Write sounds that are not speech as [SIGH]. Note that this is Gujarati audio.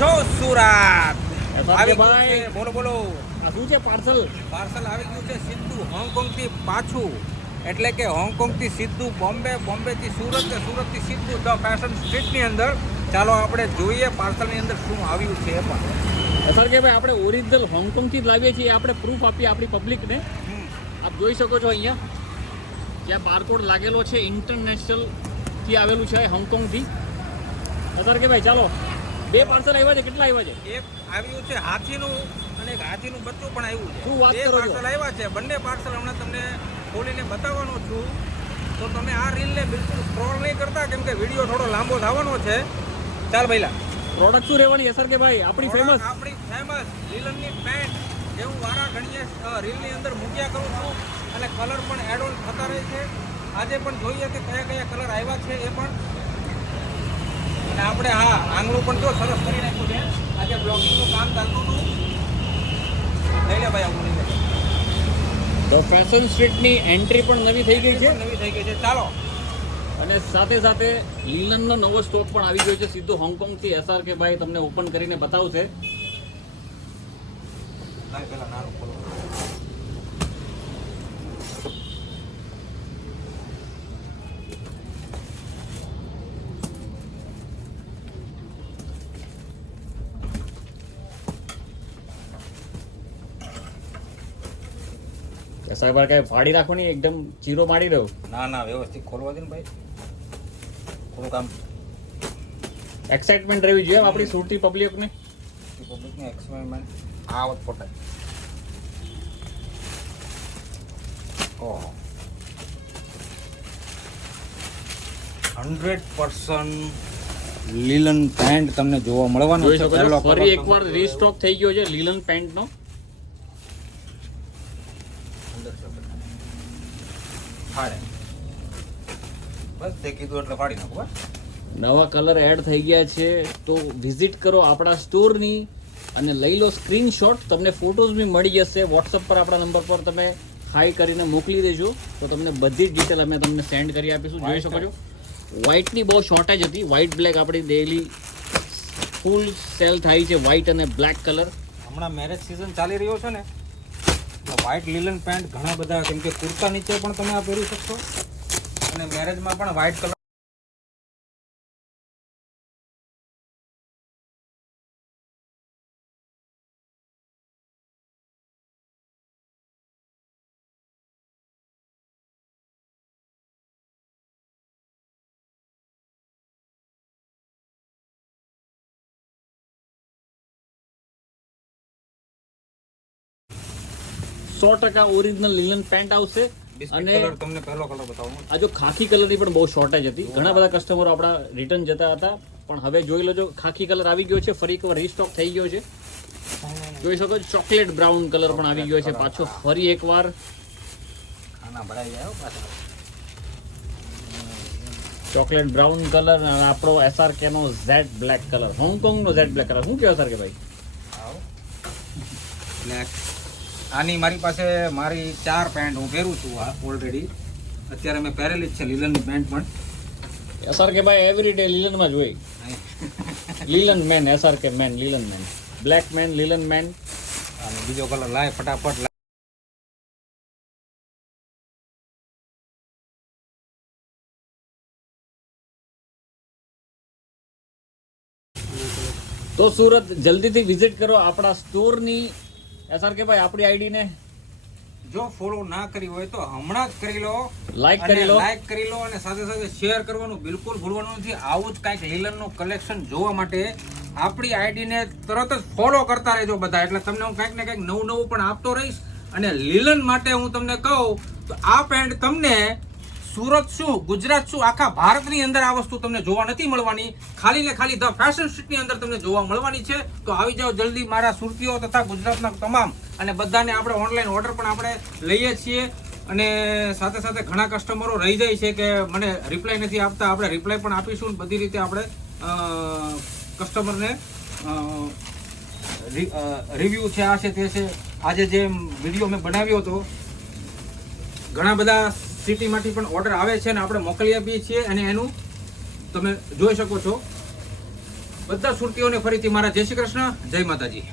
છો સુરત. આવી ભાઈ. બોલો બોલો. આ શું છે પાર્સલ? પાર્સલ આવી ગયું છે સીધું હોંગકોંગથી પાછું. એટલે કે હોંગકોંગથી સીધું બોમ્બે બોમ્બે થી સુરત કે સુરતથી સીધું. ધ ફેશન સ્ટ્રીટની અંદર ચાલો આપણે જોઈએ પાર્સલની અંદર શું આવ્યું છે એ પણ. સર કે ભાઈ આપણે ઓરિજિનલ હોંગકોંગથી જ લાવીએ છીએ. આપણે પ્રૂફ આપીએ આપણી પબ્લિકને આપ જોઈ શકો છો અહીંયા. જ્યાં બારકોડ લાગેલો છે ઇન્ટરનેશનલથી આવેલું છે હોંગકોંગથી. અસર કે ભાઈ ચાલો. બે પાર્સલ આવ્યા છે કેટલા આવ્યા છે? એક આવ્યું છે હાથીનું અને એક હાથીનું બચ્ચું પણ આવ્યું છે. શું વાત કરો પાર્સલ આવ્યા છે બંને પાર્સલ હમણાં તમને ખોલીને બતાવવાનો છું. તો તમે આ રીલને બિલકુલ સ્ક્રોલ નહીં કરતા કેમ કે વીડિયો થોડો લાંબો થવાનો છે. ચાલ ભાઈલા. પ્રોડક્ટ શું રહેવાની અસર કે ભાઈ? આપણી ફેમસ આપણી ફેમસ લીલનની પેન્ટ જે હું વારા ઘણીએ રીલની અંદર મૂક્યા કરું છું. અને કલર પણ એડ ઓન થતા રહે છે. આજે પણ જોઈએ કે કયા કયા કલર આવ્યા છે એ પણ. અને આપણે હા આંગણું પણ જો સરસ કરી નાખ્યું છે. આજે બ્લોગિંગનું કામ ચાલતું હતું. લઈ લે ભાઈ આવું લઈ લે. ધ ફેશન સ્ટ્રીટની એન્ટ્રી પણ નવી થઈ ગઈ છે. નવી થઈ ગઈ છે. ચાલો. અને સાથે સાથે લીલનનો નવો સ્ટોક પણ આવી ગયો છે. સીધો હોંગકોંગથી એસઆરકે ભાઈ તમને ઓપન કરીને બતાવશે. લાય પહેલા એસઆર ભાઈ કઈ ફાડી રાખવાની એકદમ ચીરો મારી રહ્યો. ના ના વ્યવસ્થિત ખોલવા દે ને ભાઈ. થોડું કામ. એક્સાઇટમેન્ટ રહેવી જોઈએ આપણી સુરતી પબ્લિકને પબ્લિકને એક્સાઇટમેન્ટ આ વખત ફોટા. ઓહો. હંડ્રેડ પર્સન્ટ લીલન પેન્ટ તમને જોવા મળવાનું છે. ફરી એકવાર રીસ્ટોક થઈ ગયો છે લીલન પેન્ટનો. ફાડે. બસ તે કીધું એટલે ફાડી નાખું નવા કલર એડ થઈ ગયા છે તો વિઝિટ કરો આપણા સ્ટોરની અને લઈ લો સ્ક્રીનશોટ. તમને ફોટોઝ બી મળી જશે. વોટ્સઅપ પર આપણા નંબર પર તમે હાઈ કરીને મોકલી દેજો. તો તમને બધી જ ડિટેલ અમે તમને સેન્ડ કરી આપીશું. જોઈ શકો છો. વ્હાઇટની બહુ શોર્ટેજ હતી. વ્હાઇટ બ્લેક આપણી ડેલી ફૂલ સેલ થાય છે. વ્હાઇટ અને બ્લેક કલર હમણાં મેરેજ સિઝન ચાલી રહ્યો છે ને વ્હાઇટ લીલન પેન્ટ ઘણા બધા, કેમ કે કુર્તા નીચે પણ તમે આ પહેરી શકશો. અને મેરેજમાં પણ વ્હાઇટ કલર સો ટકા ઓરિજિનલ લીલન પેન્ટ આવશે અને તમને પહેલો કલર બતાવું આ જો ખાખી કલરની પણ બહુ શોર્ટેજ હતી. ઘણા બધા કસ્ટમરો આપણા રિટર્ન જતા હતા પણ હવે જોઈ લેજો ખાખી કલર આવી ગયો છે ફરી એકવાર રીસ્ટોક થઈ ગયો છે. જોઈ શકો છો ચોકલેટ બ્રાઉન કલર પણ આવી ગયો છે પાછો ફરી એકવાર. ખાના ભરાઈ ગયો પાછો. ચોકલેટ બ્રાઉન કલર અને આપણો એસઆરકે નો Z black colour Hong Kong નો ઝેડ બ્લેક કલર શું કહેવાય કે ભાઈ? બ્લેક આની મારી પાસે મારી ચાર પેન્ટ હું પહેરું છું આ ઓલરેડી અત્યારે મેં પહેરેલી જ છે લીલનની પેન્ટ પણ. એસઆરકે ભાઈ એવરી ડે લીલનમાં જ હોય. [LAUGHS] Linen man SRK man linen man black man linen man અને બીજો કલર લાય ફટાફટ લાય. તો સુરત જલ્દીથી વિઝિટ કરો આપણા સ્ટોરની એસઆરકે ભાઈ આપણી આઈડી ને જો ફોલો ના કરી હોય તો હમણાં જ કરી લો લાઈક કરી લો. લાઈક કરી લો અને સાથે સાથે શેર કરવાનું બિલકુલ ભૂલવાનું નથી. આવું જ કાંઈક લીલનનું કલેક્શન જોવા માટે આપણી આઈડીને તરત જ ફોલો કરતા રહેજો બધા. એટલે તમને હું કાંઈક ને કાંઈક નવું નવું પણ આપતો રહીશ. અને લીલન માટે હું તમને કહું તો આ પેન્ટ તમને સુરત શું ગુજરાત શું આખા ભારતની અંદર આ વસ્તુ તમને જોવા નથી મળવાની. ખાલી ને ખાલી ધ ફેશન સ્ટ્રીટની અંદર તમને જોવા મળવાની છે. તો આવી જાઓ જલ્દી મારા સુરતીઓ તથા ગુજરાતના તમામ. અને બધાને આપણે ઓનલાઈન ઓર્ડર પણ આપણે લઈએ છીએ. અને સાથે સાથે ઘણા કસ્ટમરો રહી જાય છે કે મને રિપ્લાય નથી આપતા. આપણે રિપ્લાય પણ આપીશું બધી રીતે આપણે કસ્ટમરને રિવ્યૂ છે આ છે તે છે. આજે જે વીડિયો મેં બનાવ્યો હતો, ઘણા બધા સિટીમાંથી પણ ઓર્ડર આવે છે અને આપણે મોકલી આપીએ છીએ અને એનું તમે જોઈ શકો છો. બધા સુરતીઓને ફરીથી મારા જય શ્રી કૃષ્ણ, જય માતાજી.